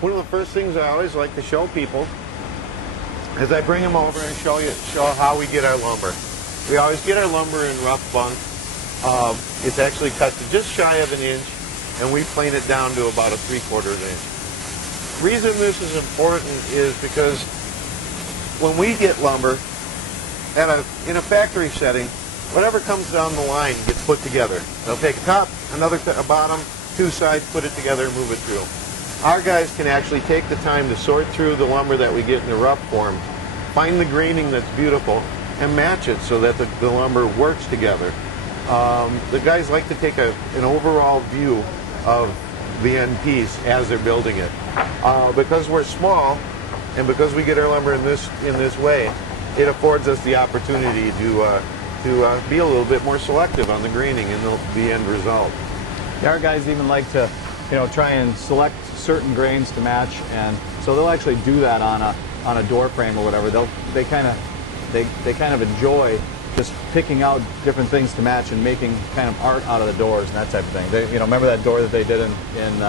One of the first things I always like to show people is I bring them over and show how we get our lumber. We always get our lumber in rough bunk. It's actually cut to just shy of an inch, and we plane it down to about a 3/4 inch. The reason this is important is because when we get lumber in a factory setting, whatever comes down the line gets put together. They'll take a top, a bottom, two sides, put it together, and move it through. Our guys can actually take the time to sort through the lumber that we get in the rough form, find the graining that's beautiful, and match it so that the lumber works together. The guys like to take an overall view of the end piece as they're building it. Because we're small, and because we get our lumber in this way, it affords us the opportunity to be a little bit more selective on the graining and the end result. Our guys even like to, try and select certain grains to match, and so they'll actually do that on a door frame or whatever. They kind of enjoy just picking out different things to match and making kind of art out of the doors and that type of thing. They, remember that door that they did in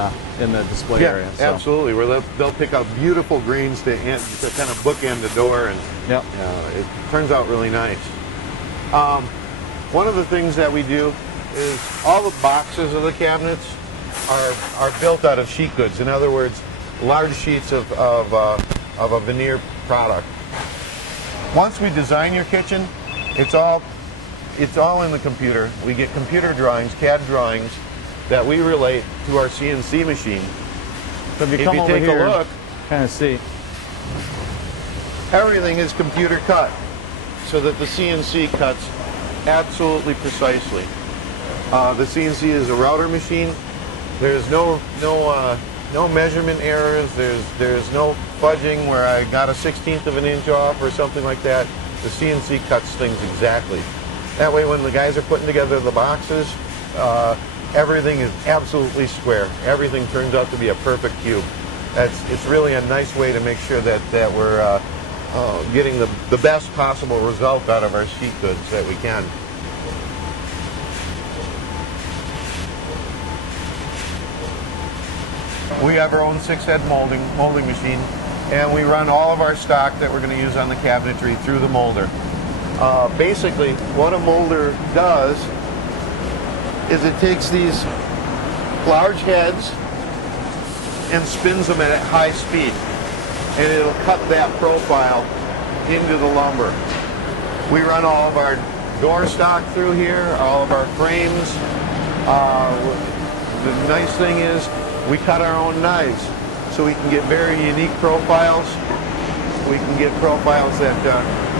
the display area? Yeah, absolutely. Where they'll pick out beautiful greens to kind of bookend the door, and yep. It turns out really nice. One of the things that we do is all the boxes of the cabinets are built out of sheet goods. In other words, large sheets of a veneer product. Once we design your kitchen, it's all in the computer. We get computer drawings, CAD drawings, that we relate to our CNC machine. So if you take a look, kind of see, everything is computer cut, so that the CNC cuts absolutely precisely. The CNC is a router machine. There's no measurement errors. There's no fudging where I got a 1/16 of an inch off or something like that. The CNC cuts things exactly. That way, when the guys are putting together the boxes, everything is absolutely square. Everything turns out to be a perfect cube. It's really a nice way to make sure that we're getting the best possible result out of our sheet goods that we can. We have our own 6-head molding machine, and we run all of our stock that we're going to use on the cabinetry through the molder. Basically, what a molder does is it takes these large heads and spins them at high speed, and it'll cut that profile into the lumber. We run all of our door stock through here, all of our frames. The nice thing is we cut our own knives, so we can get very unique profiles. We can get profiles that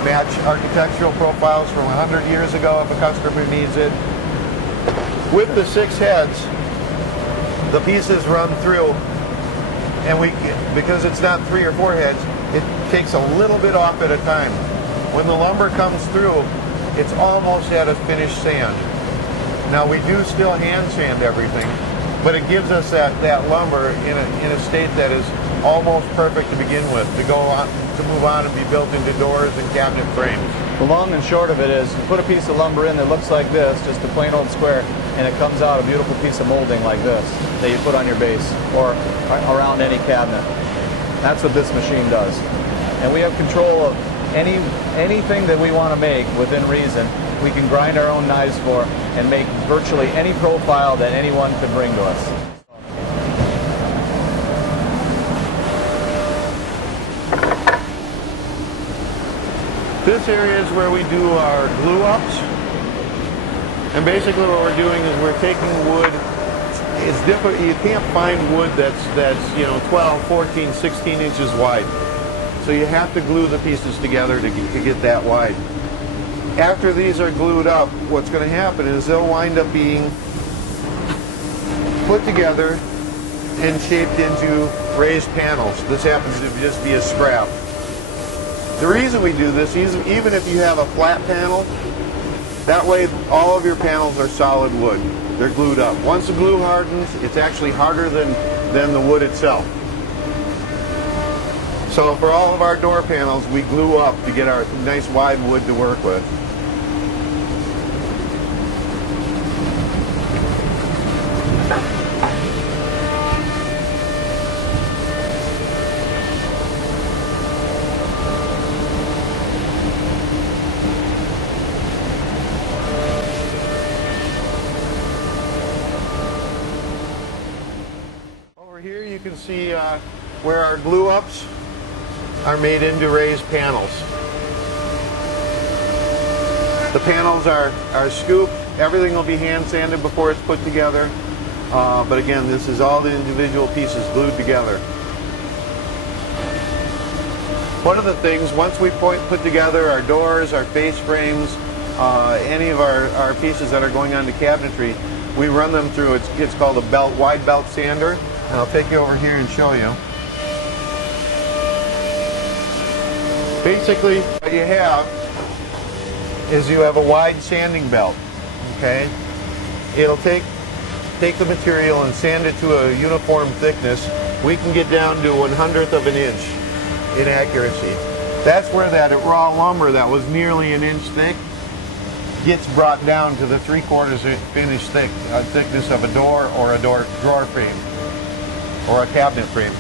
match architectural profiles from 100 years ago if a customer needs it. With the 6 heads, the pieces run through, and because it's not 3 or 4 heads, it takes a little bit off at a time. When the lumber comes through, it's almost at a finished sand. Now, we do still hand sand everything, but it gives us that lumber in a state that is almost perfect to begin with, to move on and be built into doors and cabinet frames. The long and short of it is, you put a piece of lumber in that looks like this, just a plain old square, and it comes out a beautiful piece of molding like this that you put on your base or around any cabinet. That's what this machine does. And we have control of anything that we want to make within reason. We can grind our own knives for and make virtually any profile that anyone could bring to us. This area is where we do our glue ups, and basically what we're doing is we're taking wood. It's different. You can't find wood that's 12, 14, 16 inches wide. So you have to glue the pieces together to get that wide. After these are glued up, what's going to happen is they'll wind up being put together and shaped into raised panels. This happens to just be a scrap. The reason we do this, even if you have a flat panel, that way all of your panels are solid wood. They're glued up. Once the glue hardens, it's actually harder than the wood itself. So for all of our door panels, we glue up to get our nice wide wood to work with. Over here you can see where our glue ups are made into raised panels. The panels are scooped. Everything will be hand sanded before it's put together. But again, this is all the individual pieces glued together. One of the things, once we put together our doors, our face frames, any of our pieces that are going on to cabinetry, we run them through, it's called a wide belt sander. And I'll take you over here and show you. Basically, what you have is you have a wide sanding belt, okay? It'll take the material and sand it to a uniform thickness. We can get down to 1/100th of an inch in accuracy. That's where that raw lumber that was nearly an inch thick gets brought down to the 3/4 inch thickness of a door or a drawer frame or a cabinet frame.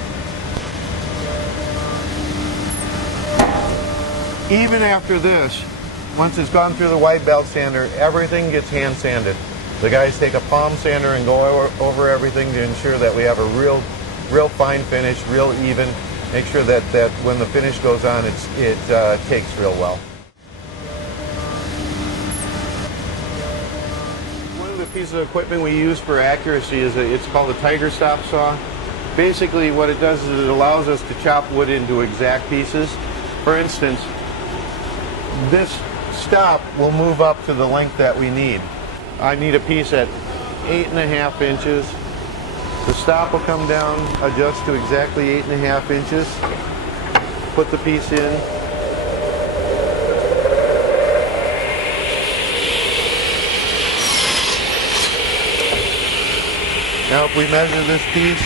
Even after this, once it's gone through the wide belt sander, everything gets hand sanded. The guys take a palm sander and go over everything to ensure that we have a real fine finish, real even. Make sure that when the finish goes on, it takes real well. One of the pieces of equipment we use for accuracy is it's called a Tiger Stop saw. Basically, what it does is it allows us to chop wood into exact pieces. For instance, this stop will move up to the length that we need. I need a piece at 8.5 inches. The stop will come down, adjust to exactly 8.5 inches. Put the piece in. Now if we measure this piece,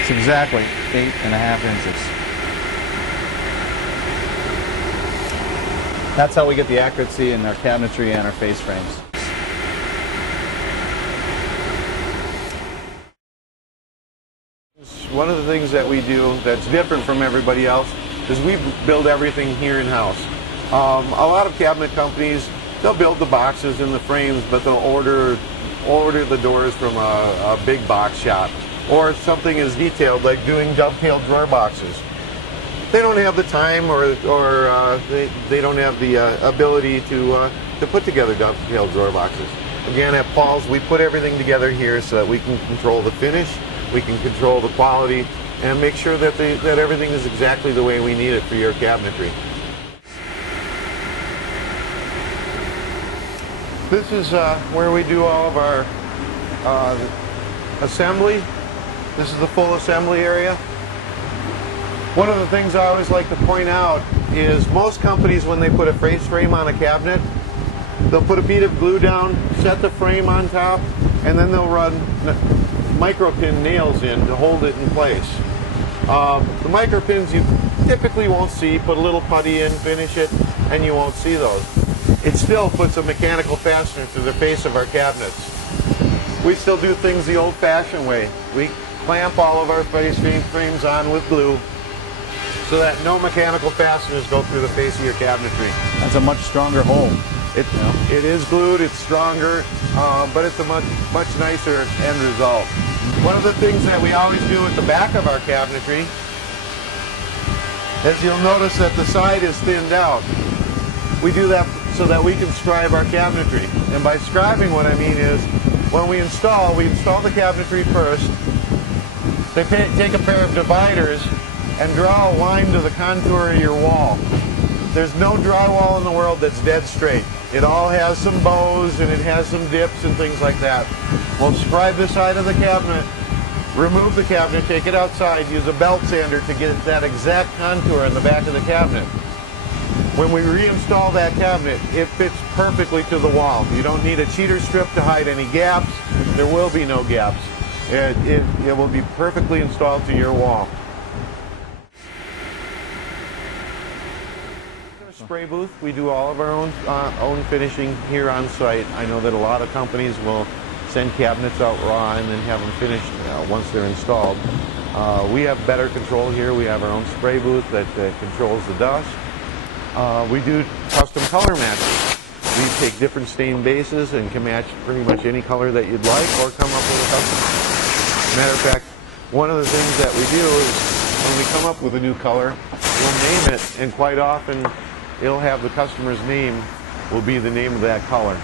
It's exactly 8.5 inches. That's how we get the accuracy in our cabinetry and our face frames. One of the things that we do that's different from everybody else is we build everything here in-house. A lot of cabinet companies, they'll build the boxes and the frames, but they'll order the doors from a big box shop, or something as detailed like doing dovetail drawer boxes. They don't have the time or they don't have the ability to put together dovetail drawer boxes. Again, at Paul's, we put everything together here so that we can control the finish, we can control the quality, and make sure that everything is exactly the way we need it for your cabinetry. This is where we do all of our assembly. This is the full assembly area. One of the things I always like to point out is most companies, when they put a face frame on a cabinet, they'll put a bead of glue down, set the frame on top, and then they'll run micro pin nails in to hold it in place. The micro pins you typically won't see. Put a little putty in, finish it, and you won't see those. It still puts a mechanical fastener to the face of our cabinets. We still do things the old-fashioned way. We clamp all of our face frames on with glue so that no mechanical fasteners go through the face of your cabinetry. That's a much stronger hole. It is glued, it's stronger, but it's a much nicer end result. One of the things that we always do at the back of our cabinetry is you'll notice that the side is thinned out. We do that so that we can scribe our cabinetry. And by scribing, what I mean is when we install the cabinetry first. They take a pair of dividers and draw a line to the contour of your wall. There's no drywall in the world that's dead straight. It all has some bows and it has some dips and things like that. We'll scribe the side of the cabinet, remove the cabinet, take it outside, use a belt sander to get that exact contour in the back of the cabinet. When we reinstall that cabinet, it fits perfectly to the wall. You don't need a cheater strip to hide any gaps. There will be no gaps. It will be perfectly installed to your wall. Spray booth. We do all of our own finishing here on site. I know that a lot of companies will send cabinets out raw and then have them finished once they're installed. We have better control here. We have our own spray booth that controls the dust. We do custom color matches. We take different stain bases and can match pretty much any color that you'd like, or come up with a custom Matter of fact, one of the things that we do is when we come up with a new color, we'll name it, and quite often it'll have the customer's name will be the name of that color.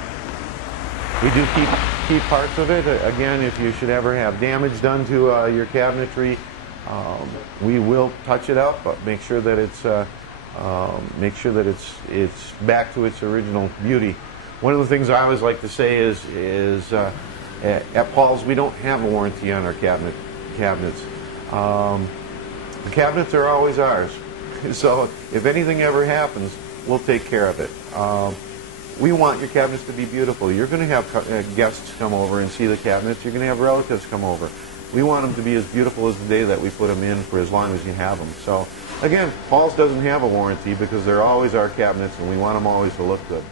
We do keep parts of it. Again, if you should ever have damage done to your cabinetry, we will touch it up, but make sure that it's back to its original beauty. One of the things I always like to say is at Paul's we don't have a warranty on our cabinets. The cabinets are always ours. So if anything ever happens, we'll take care of it. We want your cabinets to be beautiful. You're going to have guests come over and see the cabinets. You're going to have relatives come over. We want them to be as beautiful as the day that we put them in for as long as you have them. So again, Paul's doesn't have a warranty because they're always our cabinets and we want them always to look good.